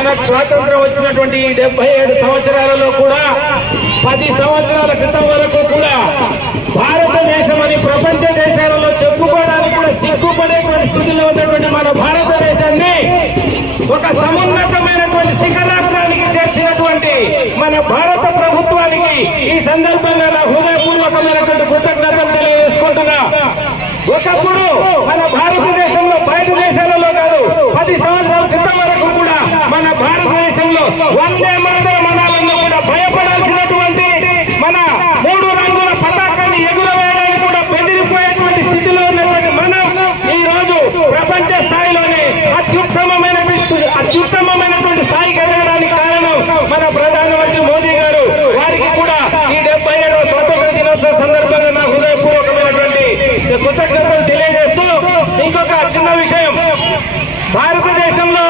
మనకు స్వాతంత్రం వచ్చినటువంటి 77 సంవత్సరాలలో కూడా 10 సంవత్సరాల క్రితం వరకు కూడా భారతదేశం అని ప్రపంచ దేశాలలో చెప్పుకోవడానికి కూడా సిగ్గుపడేటువంటి స్థితిలో ఉన్నటువంటి మన భారతదేశాన్ని ఒక సమున్నతమైనటువంటి శిఖరాగ్రానికి చేర్చినటువంటి మన భారత ప్రభుత్వానికి ఈ సందర్భంగా నా హృదయపూర్వకమైనటువంటి కృతజ్ఞతలు తెలియజేసుకుంటున్నా. ఒకప్పుడు మన భారతదేశంలో బయట దేశాలలో కాదు 10 సంవత్సరాల క్రితం వరకు కూడా మన భారతదేశంలో వందే మాతరం అనాలన్నా కూడా భయపడాల్సినటువంటి మన 3 రంగుల పతాకాన్ని ఎగురవేయడానికి కూడా బెదిరిపోయేటువంటి స్థితిలో ఉన్నటువంటి మనం ఈ రోజు ప్రపంచ స్థాయిలోనే అత్యుత్తమమైనటువంటి స్థాయికి ఎదగడానికి కారణం మన ప్రధానమంత్రి మోదీ గారు. వారికి కూడా ఈ 77వ స్వాతంత్ర దినోత్సవ సందర్భంగా నా హృదయపూర్వకమైనటువంటి కృతజ్ఞతలు తెలియజేస్తూ ఇంకొక చిన్న విషయం, భారతదేశంలో